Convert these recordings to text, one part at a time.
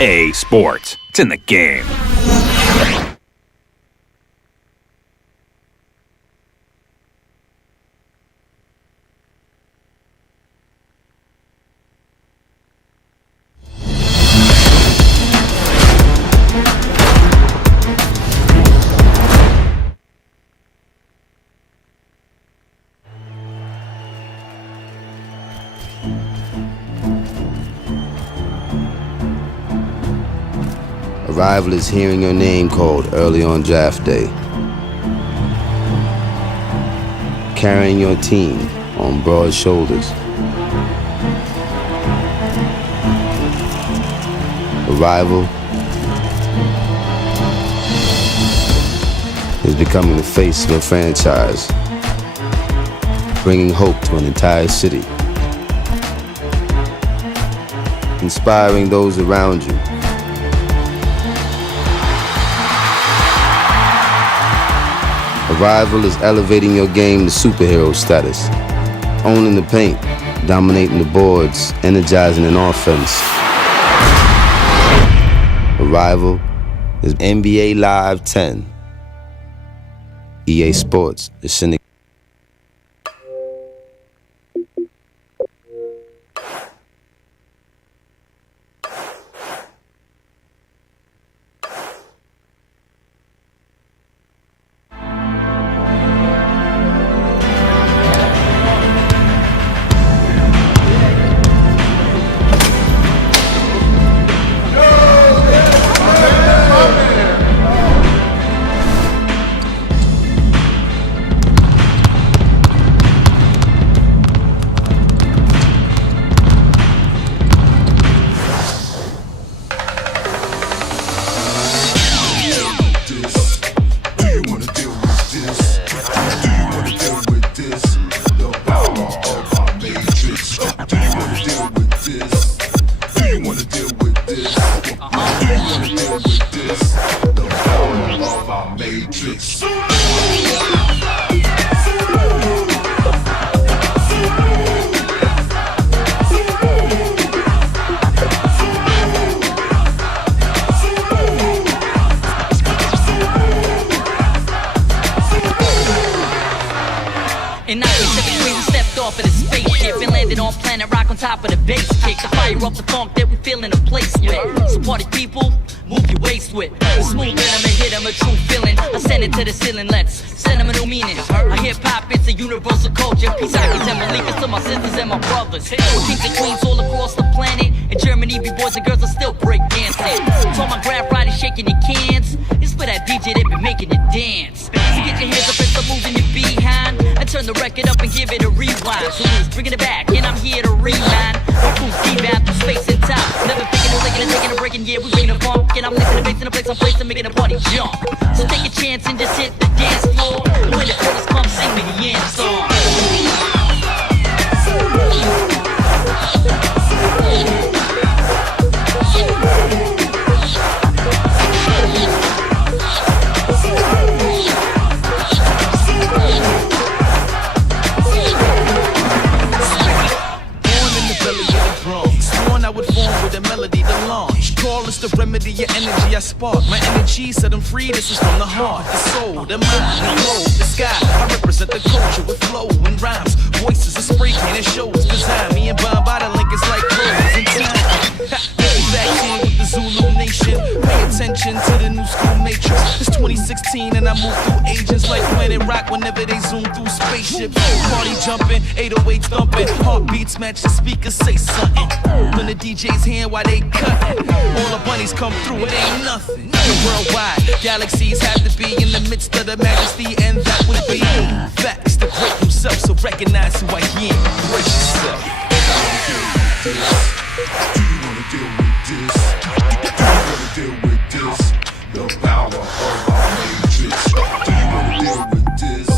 EA Sports. It's in the game. Arrival is hearing your name called early on draft day. Carrying your team on broad shoulders. Arrival is becoming the face of a franchise, bringing hope to an entire city, inspiring those around you. Arrival is elevating your game to superhero status, owning the paint, dominating the boards, energizing an offense. Arrival is NBA Live 10. EA Sports is sending. In 1973 we stepped off of the spaceship and landed on planet rock on top of the bass kick. The fire up the funk that we feel in a place with. So party people, move your waist with. Smooth rhythm and hit 'em a true feeling. I send it to the ceiling, let's send 'em a new meaning. A hip hop, it's a universal culture. Peace Akis and Malikas to my sisters and my brothers. Kings and queens all across the planet. In Germany, we boys and girls are still break dancing. So my grab riders shaking your cans. It's for that DJ that been making you dance. So get your hands up and start moving your behind. And turn the record up and give it a rewind. So who's bringing it back? And I'm here to rewind. My crew's deep out through space and time. Never thinking of licking and taking a break, and yeah, we bring the funk. And I'm lifting the bass in a place, I'm placing, making the party jump. So take a chance and just hit the dance floor. And when the chorus comes, sing me the end song. I would form with a melody to launch. Call is the remedy, your energy I spark. My energy set them free, this is from the heart, the soul, the mind, the globe, the sky. I represent the culture with flow and rhymes. Voices are spray can, it shows design. Me and Bob by the link is like clothes in time. Back in with the Zulu nation. Pay attention to the new school matrix. It's 2016 and I move through agents like Planet Rock whenever they zoom through spaceships. Party jumping, 808 thumping. Heartbeats match the speakers, say something. When the DJ's hand while they cutting. All the bunnies come through, it ain't nothing. Worldwide, galaxies have to be in the midst of the majesty, and that would be facts. The great himself, so recognize who I am. Brace yourself. Do you wanna deal with this? Do you wanna deal with this? The power of our matrix. Do you wanna deal with this?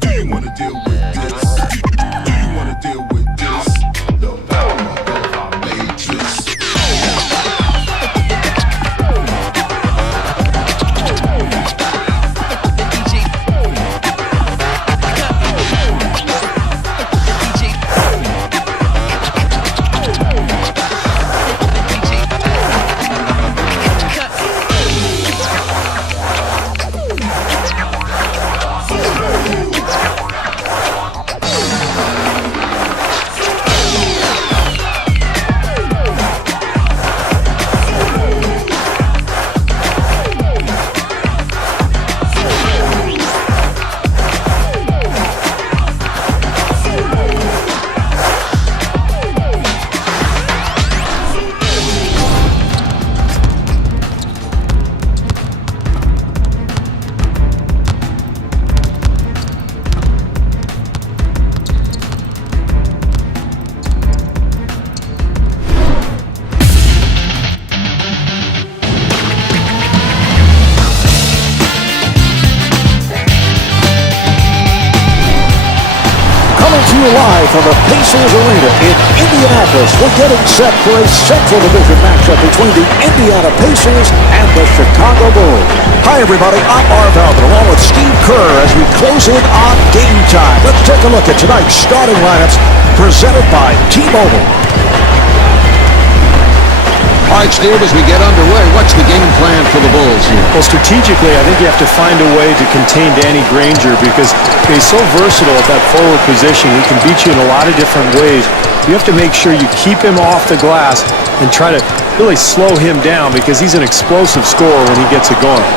Do you wanna deal with this? Do you wanna deal with this? The power of our matrix. live from the Pacers Arena in Indianapolis. We're getting set for a Central Division matchup between the Indiana Pacers and the Chicago Bulls. Hi, everybody. I'm Marv Albert, along with Steve Kerr, as we close in on game time. Let's take a look at tonight's starting lineups presented by T-Mobile. All right, Steve, as we get underway, what's the game plan for the Bulls here? Well, strategically, I think you have to find a way to contain Danny Granger because he's so versatile at that forward position. He can beat you in a lot of different ways. You have to make sure you keep him off the glass and try to really slow him down because he's an explosive scorer when he gets it going.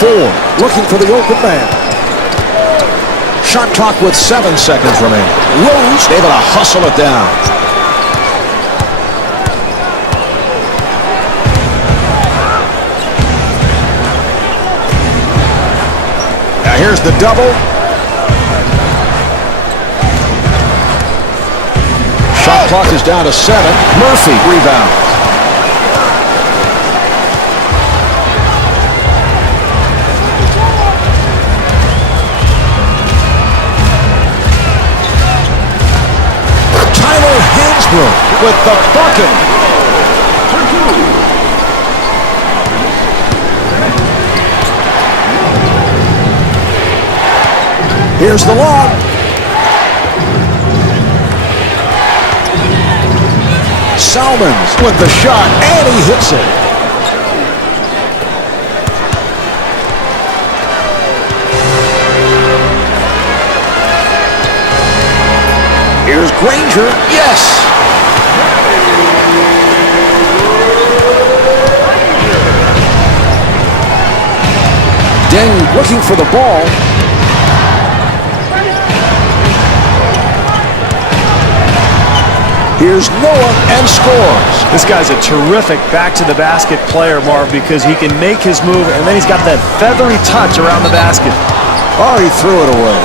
Ford looking for the open man. Shot clock with 7 seconds remaining. Rose able to hustle it down. Here's the double. Shot clock is down to 7. Murphy rebounds. Tyler Hansbrough with the bucket. Here's the lob. Salmons with the shot, and he hits it. Here's Granger. Yes. Deng looking for the ball. Here's Noah and scores. This guy's a terrific back-to-the-basket player, Marv, because he can make his move, and then he's got that feathery touch around the basket. Oh, he threw it away.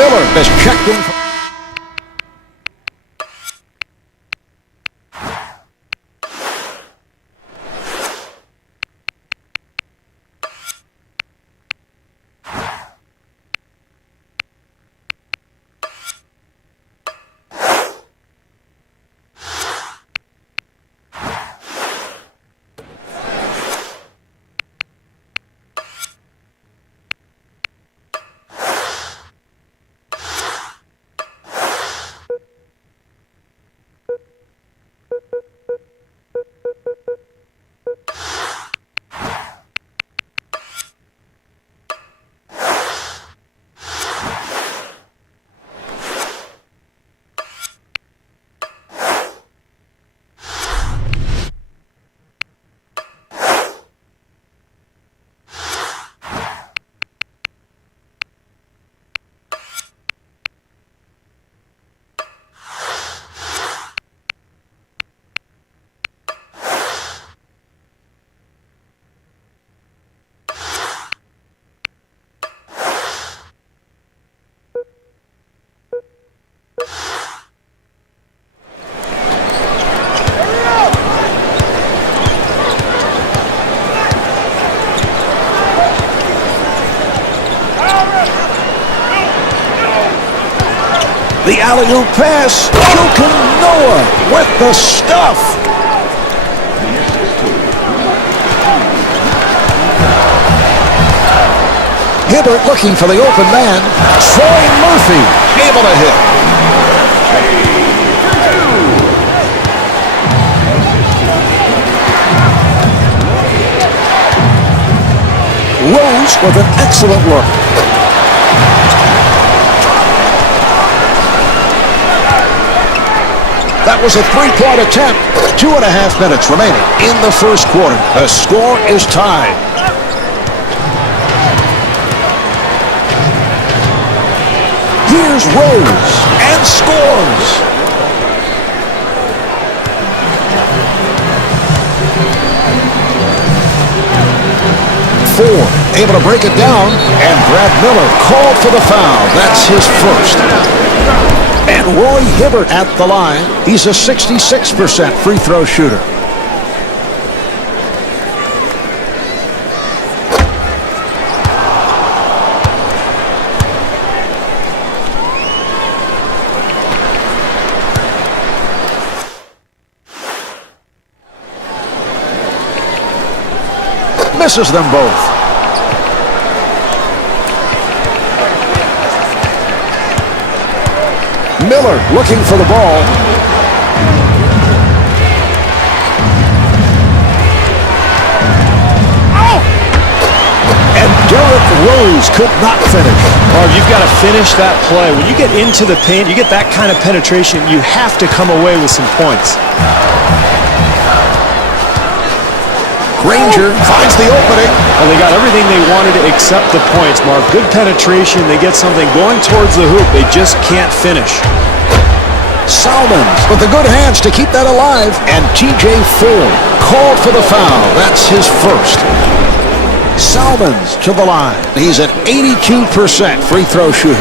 Miller is checked in. The alley-oop pass. Joakim Noah with the stuff. Hibbert looking for the open man. Troy Murphy able to hit. Rose with an excellent look. That was a three-point attempt. 2.5 minutes remaining in the first quarter. The score is tied. Here's Rose and scores. Ford able to break it down, and Brad Miller called for the foul. That's his first. And Roy Hibbert at the line. He's a 66% free throw shooter. misses them both. Miller looking for the ball. And Derrick Rose could not finish. Marv, you've got to finish that play. When you get into the paint, you get that kind of penetration, you have to come away with some points. Granger finds the opening. Well, they got everything they wanted except the points, Marv. Good penetration. They get something going towards the hoop. They just can't finish. Salmons with the good hands to keep that alive. And T.J. Ford called for the foul. That's his first. Salmons to the line. He's an 82% free throw shooter.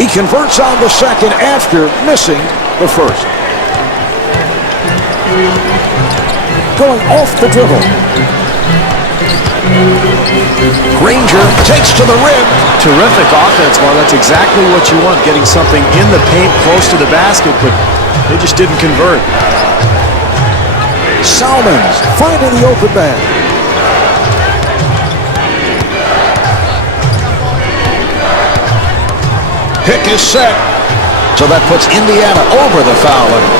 He converts on the second after missing the first. Going off the dribble. Granger takes to the rim. Terrific offense, Marv. That's exactly what you want, getting something in the paint close to the basket, but they just didn't convert. Salmons finding the open man. Pick is set. So that puts Indiana over the foul line.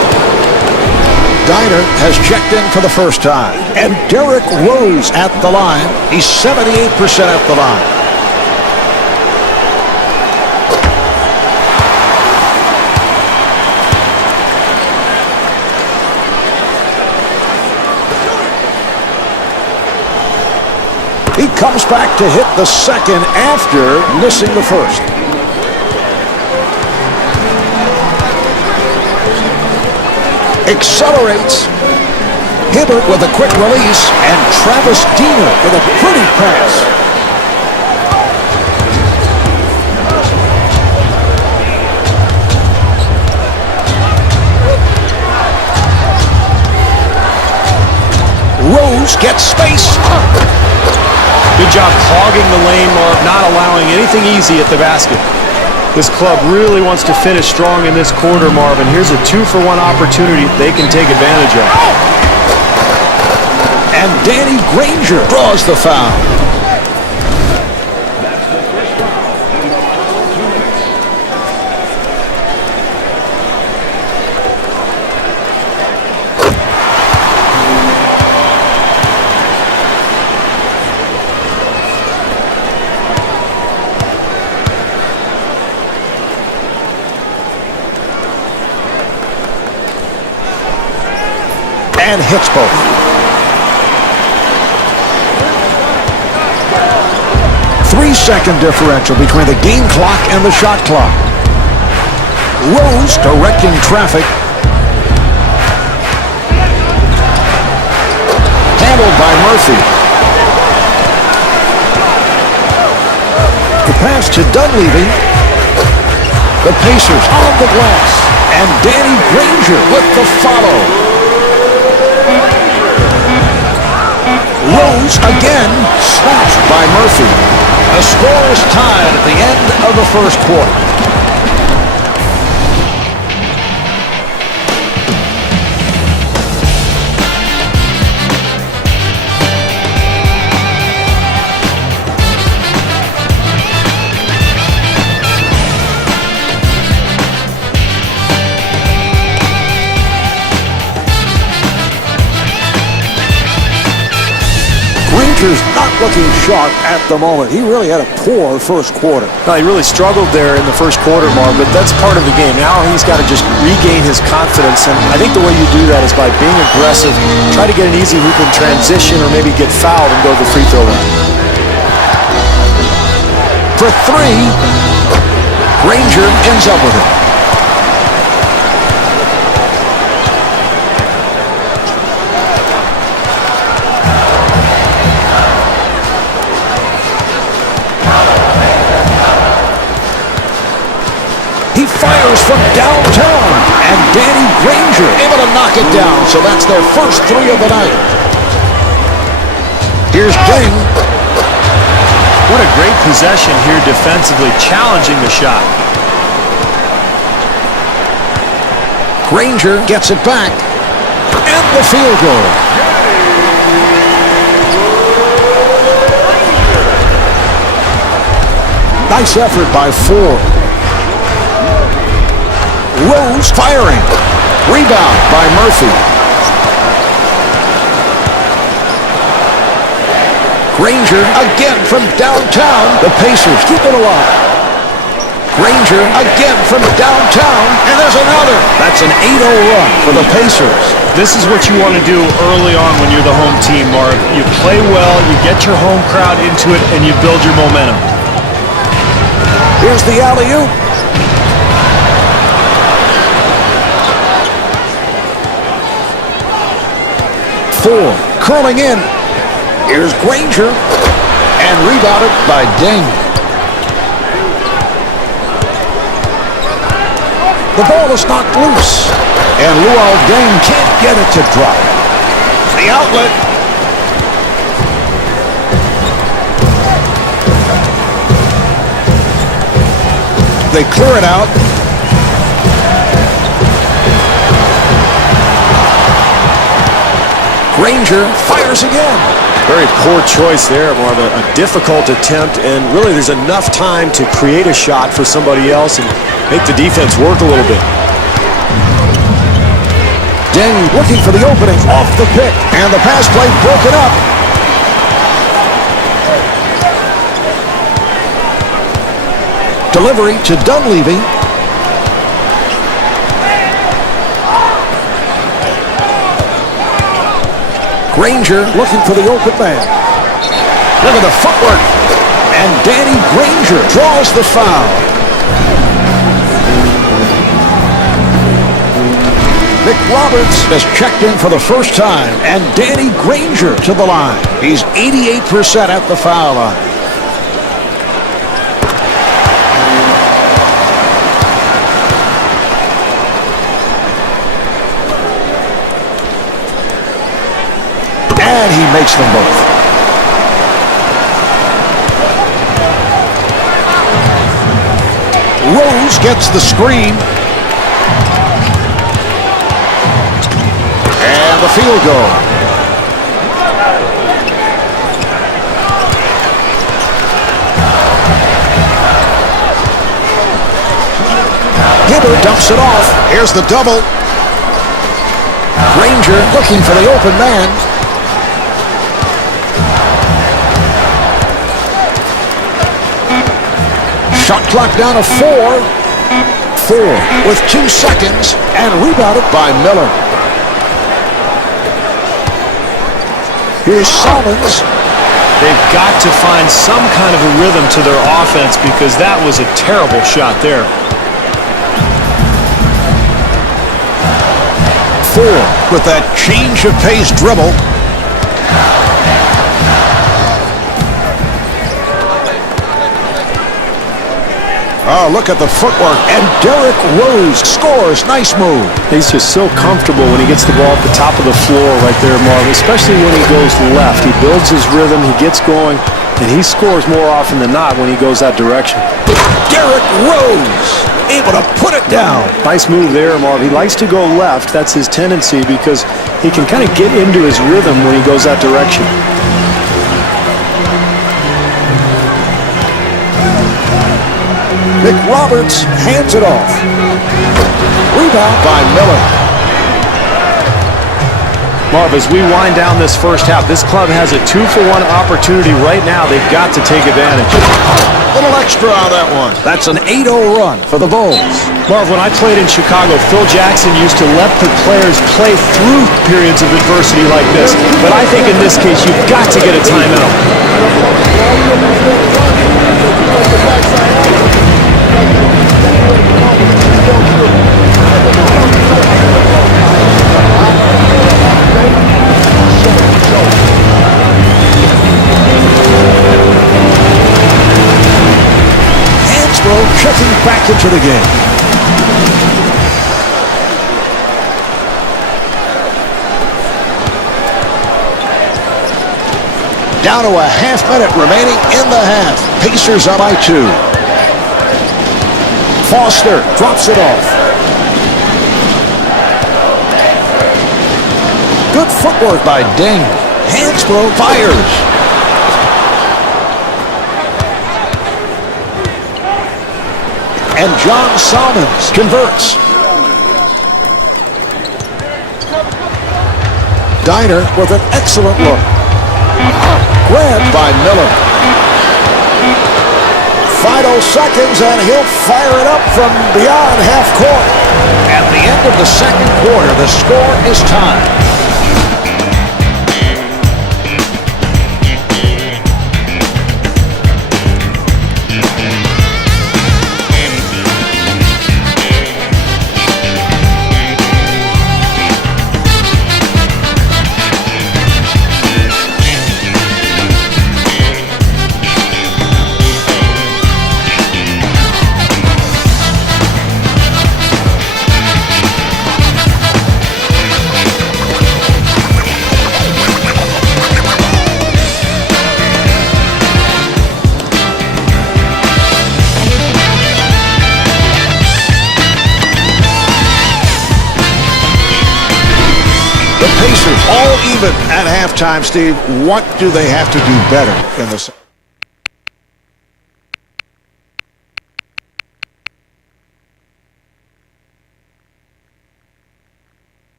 Diner has checked in for the first time. And Derrick Rose at the line. He's 78% at the line. He comes back to hit the second after missing the first. Accelerates. Hibbert with a quick release, and Travis Diener with a pretty pass. Rose gets space. Good job clogging the lane, Marv, not allowing anything easy at the basket. This club really wants to finish strong in this quarter, Marvin. Here's a 2-for-1 opportunity they can take advantage of. And Danny Granger draws the foul. And hits both. Three-second differential between the game clock and the shot clock. Rose directing traffic. Handled by Murphy. The pass to Dunleavy. The Pacers on the glass. And Danny Granger with the follow. Rose again, snatched by Murphy. The score is tied at the end of the first quarter. Granger's not looking sharp at the moment. He really had a poor first quarter. No, he really struggled there in the first quarter, Marv, but that's part of the game. Now he's got to just regain his confidence, and I think the way you do that is by being aggressive, try to get an easy hoop in transition, or maybe get fouled and go to the free throw line. For three, Granger ends up with it. He fires from downtown, and Danny Granger able to knock it down, so that's their first 3 of the night. Here's Ding. What a great possession here defensively, challenging the shot. Granger gets it back, and the field goal. Nice effort by 4. Rose firing. Rebound by Murphy. Granger again from downtown. The Pacers keep it alive. Granger again from downtown, and there's another. That's an 8-0 run for the Pacers. This is what you want to do early on when you're the home team, Marv. You play well, you get your home crowd into it, and you build your momentum. Here's the alley-oop. Four curling in. Here's Granger, and rebounded by Ding. The ball is knocked loose, and Luol Deng can't get it to drop. The outlet. They clear it out. Granger fires again. Very poor choice there, Marv. A difficult attempt, and really there's enough time to create a shot for somebody else and make the defense work a little bit. Deng looking for the opening off the pick, and the pass play broken up. Delivery to Dunleavy. Granger looking for the open man. Look at the footwork. And Danny Granger draws the foul. Nick Roberts has checked in for the first time, and Danny Granger to the line. He's 88% at the foul line. And he makes them both. Rose gets the screen. And the field goal. Joedirt dumps it off. Here's the double. Granger looking for the open man. Shot clock down to 4. 4 with 2 seconds, and rebounded by Miller. Here's Solomons. They've got to find some kind of a rhythm to their offense because that was a terrible shot there. 4 with that change of pace dribble. Oh, look at the footwork. And Derrick Rose scores. Nice move. He's just so comfortable when he gets the ball at the top of the floor right there, Marv, especially when he goes left. He builds his rhythm, he gets going, and he scores more often than not when he goes that direction. Derrick Rose able to put it down. Nice move there, Marv. He likes to go left. That's his tendency because he can kind of get into his rhythm when he goes that direction. Nick Roberts hands it off. Rebound by Miller. Marv, as we wind down this first half, this club has a 2-for-1 opportunity right now. They've got to take advantage. Little extra on that one. That's an 8-0 run for the Bulls. Marv, when I played in Chicago, Phil Jackson used to let the players play through periods of adversity like this. But I think in this case, you've got to get a timeout. Hansbrough checking back into the game. Down to a half minute remaining in the half. Pacers up by 2. Foster drops it off. Good footwork by Ding. Hansbrough fires. And John Salmons converts. Diner with an excellent look. Grabbed by Miller. Final seconds, and he'll fire it up from beyond half court. At the end of the second quarter, the score is tied. Pacers all even at halftime, Steve. What do they have to do better in this?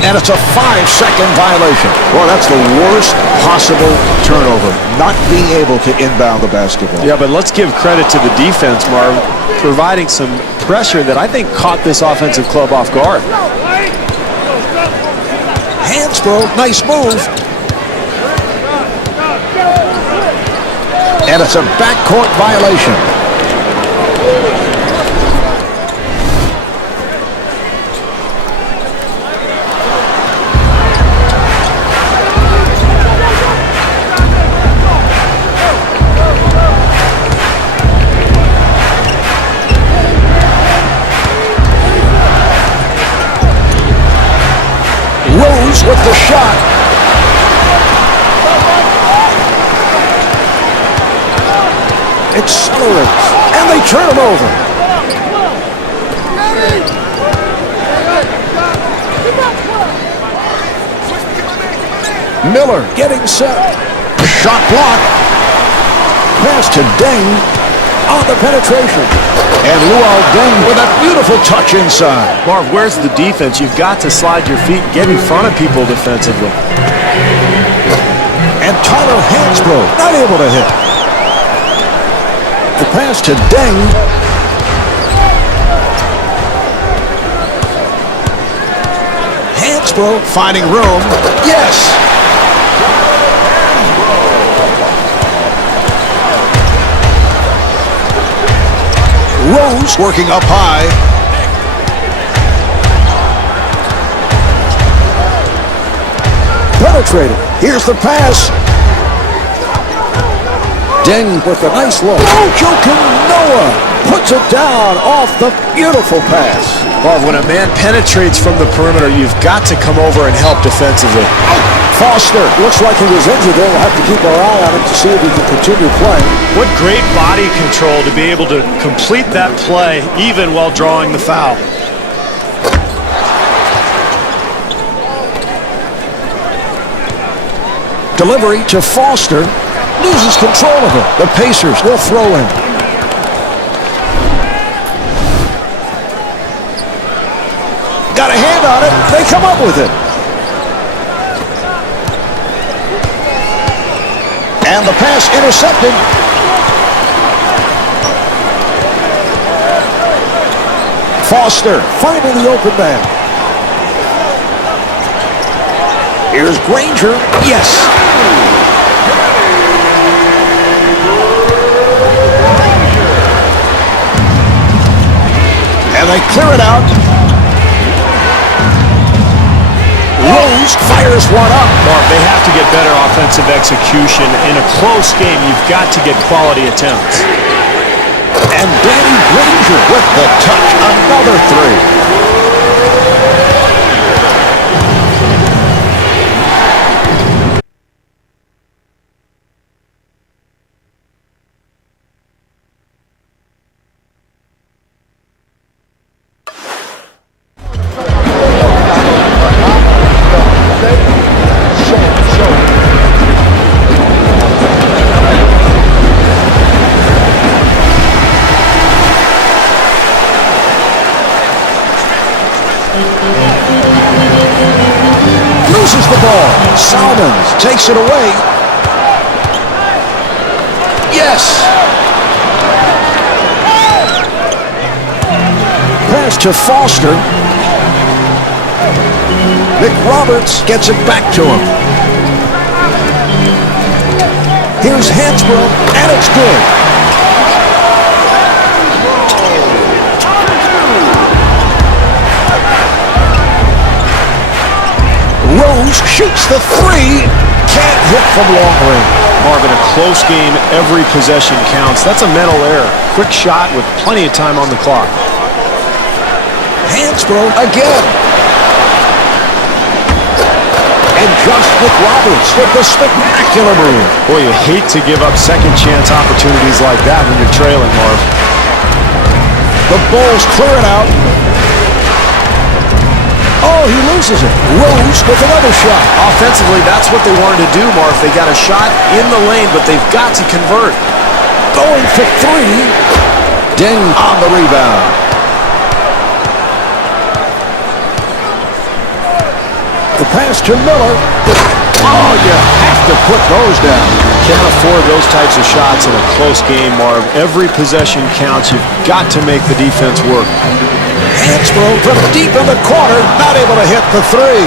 And it's a 5-second violation. Well, that's the worst possible turnover, not being able to inbound the basketball. Yeah, but let's give credit to the defense, Marv, providing some pressure that I think caught this offensive club off guard. Hansbrough, nice move. And it's a backcourt violation. Rose with the shot. accelerates, and they turn him over. Miller getting set. Shot block. Pass to Deng on the penetration. And Luol Deng with a beautiful touch inside. Marv, where's the defense? You've got to slide your feet, get in front of people defensively. And Tyler Hansbrough not able to hit. The pass to Deng. Hansbrough finding room. Yes! Rose working up high. Penetrated. Here's the pass. Deng with a nice look. Joakim Noah puts it down off the beautiful pass. Marv, when a man penetrates from the perimeter, you've got to come over and help defensively. Foster looks like he was injured there. We'll have to keep our eye on him to see if he can continue playing. What great body control to be able to complete that play even while drawing the foul. Delivery to Foster. Loses control of it. The Pacers will throw in. Got a hand on it. They come up with it. And the pass intercepted. Foster finding the open man. Here's Granger. Yes. And they clear it out. Rose fires one up. Mark, they have to get better offensive execution. In a close game, you've got to get quality attempts. And Danny Granger with the touch. Another three. Loses the ball. Salmons takes it away. Yes. Pass to Foster. Nick Roberts gets it back to him. Here's Hansbrough, and it's good. Rose shoots the three. Can't hit from long range. Marvin, a close game, every possession counts. That's a mental error. Quick shot with plenty of time on the clock. Hansbrough again. And just Nick Roberts with the spectacular move. Boy, you hate to give up second chance opportunities like that when you're trailing, Marv. The Bulls clear it out. Oh, he loses it. Rose with another shot. Offensively, that's what they wanted to do, Marv. They got a shot in the lane, but they've got to convert. Going for three. Deng on the rebound. The pass to Miller. Oh, you have to put those down. Can't afford those types of shots in a close game, Marv. Every possession counts. You've got to make the defense work. Hansbrough from deep in the corner, not able to hit the three.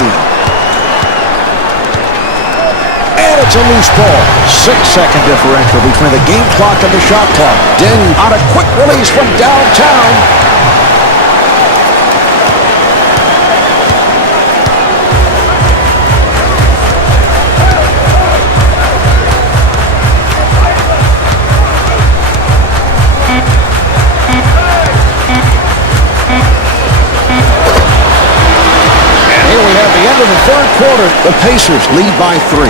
And it's a loose ball. 6-second differential between the game clock and the shot clock. Deng on a quick release from downtown. In the third quarter, the Pacers lead by 3.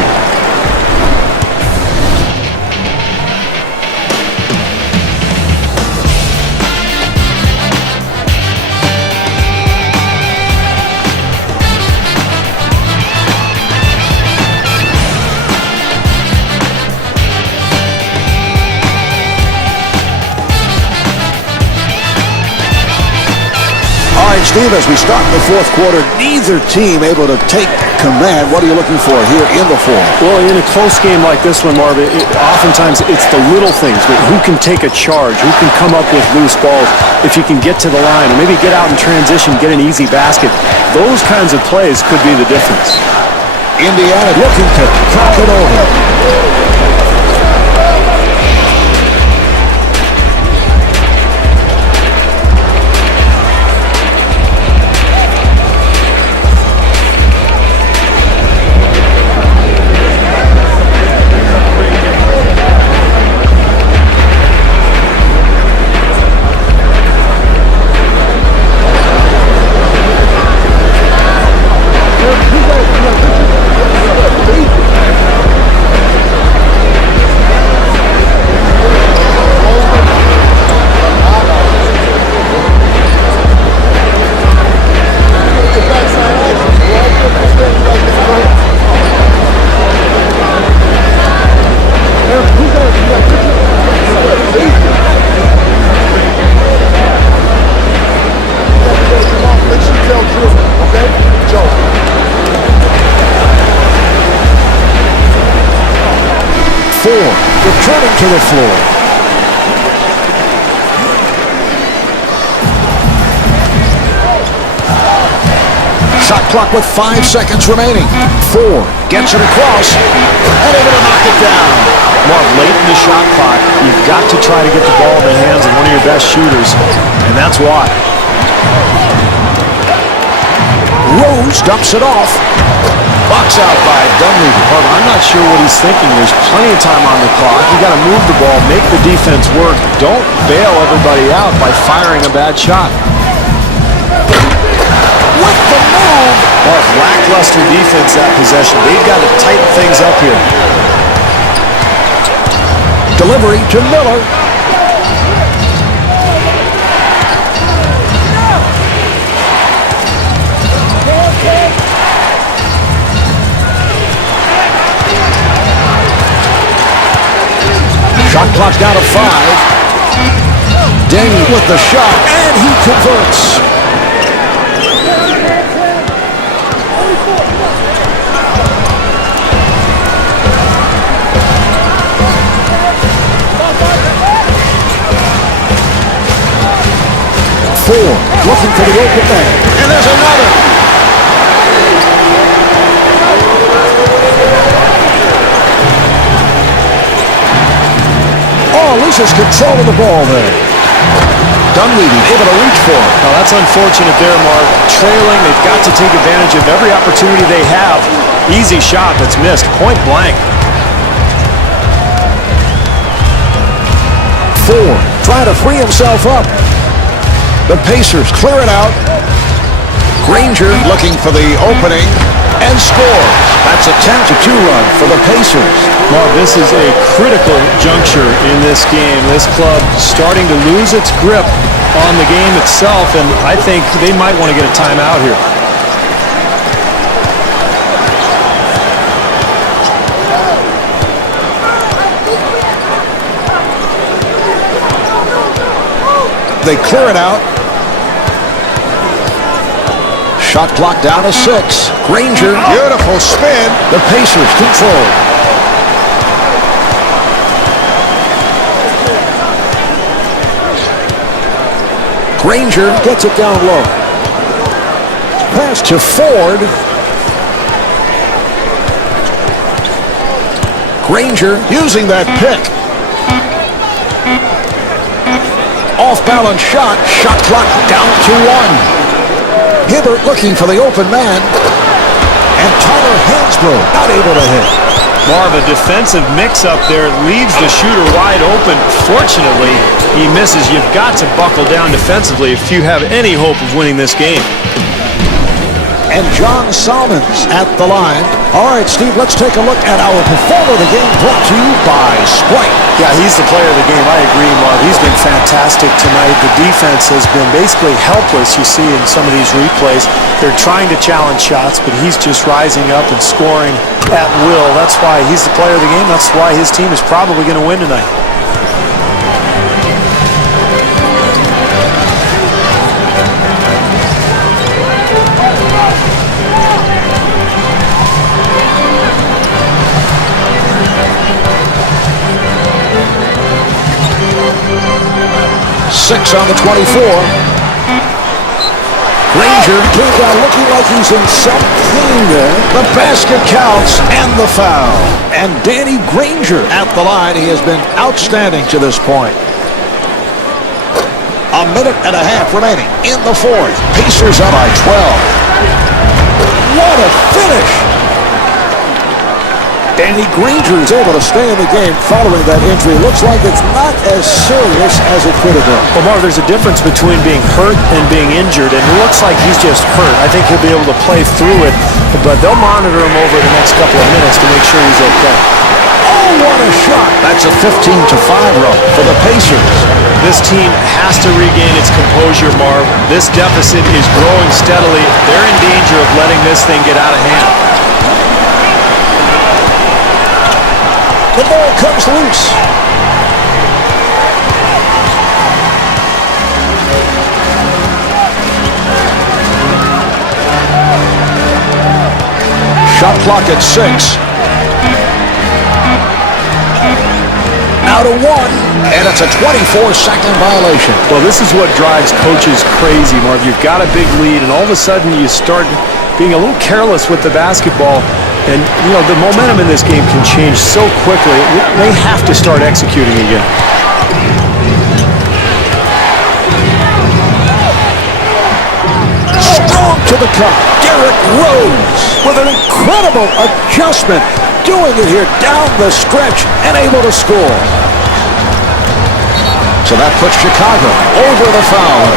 right, Steve, as we start the fourth quarter, neither team able to take command. What are you looking for here in the fourth? Well, in a close game like this one, Marvin, oftentimes it's the little things. Who can take a charge? Who can come up with loose balls? If you can get to the line, or maybe get out in transition, get an easy basket. Those kinds of plays could be the difference. Indiana looking to crack it over. Returning to the floor. Shot clock with 5 seconds remaining. Ford gets it across and able to knock it down. Mark, late in the shot clock, you've got to try to get the ball in the hands of one of your best shooters, and that's why. Rose dumps it off. Box out by Dunleavy. I'm not sure what he's thinking. There's plenty of time on the clock. You got to move the ball, make the defense work. Don't bail everybody out by firing a bad shot. With the move. Mark, lackluster defense that possession. They've got to tighten things up here. Delivery to Miller. Shot clock down to 5. Deng with the shot, and he converts. Ford looking for the open man, and there's another. Loses control of the ball there. Dunleavy able to reach for it. Now that's unfortunate there, Mark. Trailing, they've got to take advantage of every opportunity they have. Easy shot that's missed, point blank. Ford trying to free himself up. The Pacers clear it out. Granger looking for the opening and scores. That's a 10-2 run for the Pacers. Mark, this is a critical juncture in this game. This club starting to lose its grip on the game itself, and I think they might want to get a timeout here. They clear it out. Shot clock down to 6. Granger, beautiful spin. The Pacers control. Granger gets it down low. Pass to Ford. Granger using that pick. Off-balance shot. Shot clock down to 1. Hibbert looking for the open man. And Tyler Hansbrough not able to hit. More of a defensive mix-up there. Leaves the shooter wide open. Fortunately, he misses. You've got to buckle down defensively if you have any hope of winning this game. And John Salmons at the line. All right, Steve, let's take a look at our performer of the game, brought to you by Sprite. Yeah, he's the player of the game. I agree, Marv. He's been fantastic tonight. The defense has been basically helpless, you see, in some of these replays. They're trying to challenge shots, but he's just rising up and scoring at will. That's why he's the player of the game. That's why his team is probably going to win tonight. 6 on the 24. Granger came down looking like he's in some pain there. The basket counts and the foul. And Danny Granger at the line. He has been outstanding to this point. A minute and a half remaining in the fourth. Pacers up by 12. What a finish! Danny Granger is able to stay in the game following that injury. Looks like it's not as serious as it could have been. Well, Marv, there's a difference between being hurt and being injured, and it looks like he's just hurt. I think he'll be able to play through it, but they'll monitor him over the next couple of minutes to make sure he's okay. Oh, what a shot! That's a 15-5 run for the Pacers. This team has to regain its composure, Marv. This deficit is growing steadily. They're in danger of letting this thing get out of hand. The ball comes loose. Shot clock at 6. Now to 1, and it's a 24-second violation. Well, this is what drives coaches crazy, Marv. You've got a big lead, and all of a sudden you start being a little careless with the basketball. And, you know, the momentum in this game can change so quickly. They have to start executing again. Strong to the cup. Derrick Rose with an incredible adjustment. Doing it here down the stretch and able to score. So that puts Chicago over the foul.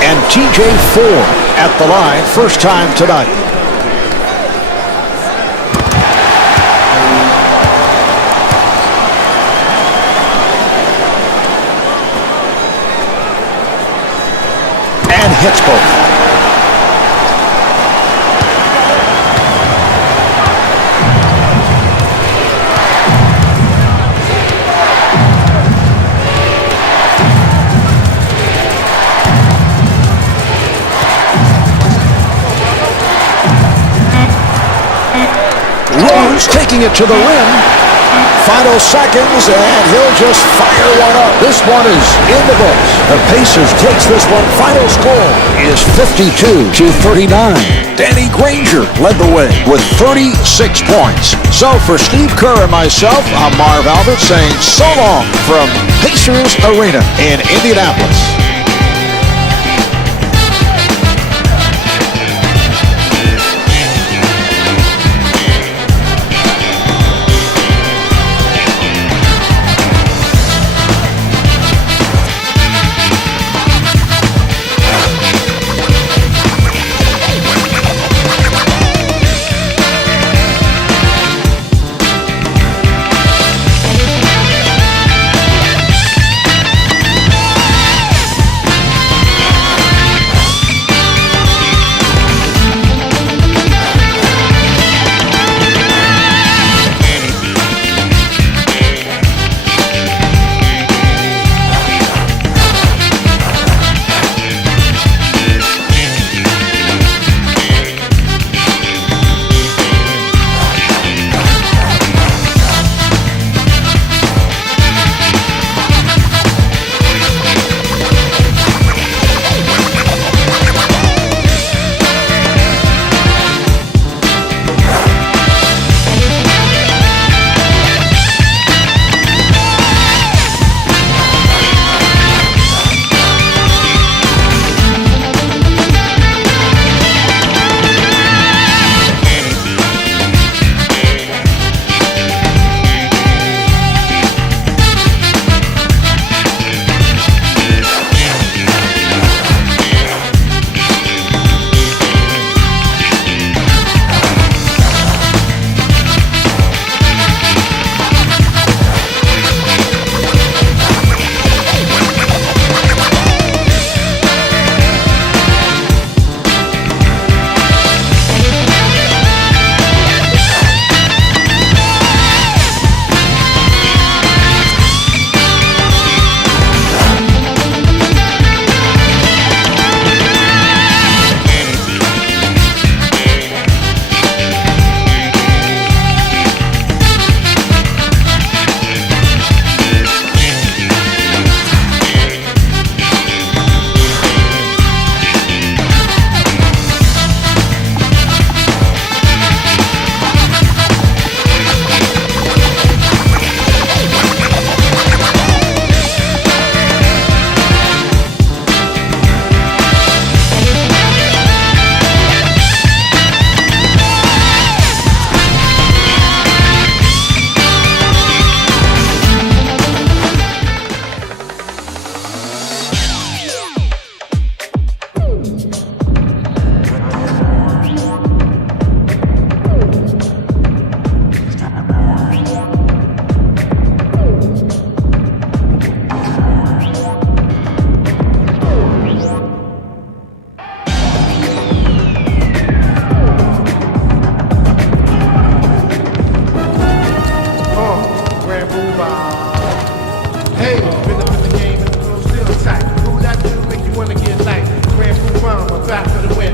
And TJ Ford at the line, first time tonight. And hits both. Rose taking it to the rim. Final seconds, and he'll just fire one up. This one is in the books. The Pacers takes this one. Final score is 52-39. Danny Granger led the way with 36 points. So for Steve Kerr and myself, I'm Marv Albert saying so long from Pacers Arena in Indianapolis. Been up in the game and the flow still tight. Who that do make you wanna get light? Grand Prix Bomber, back for the win.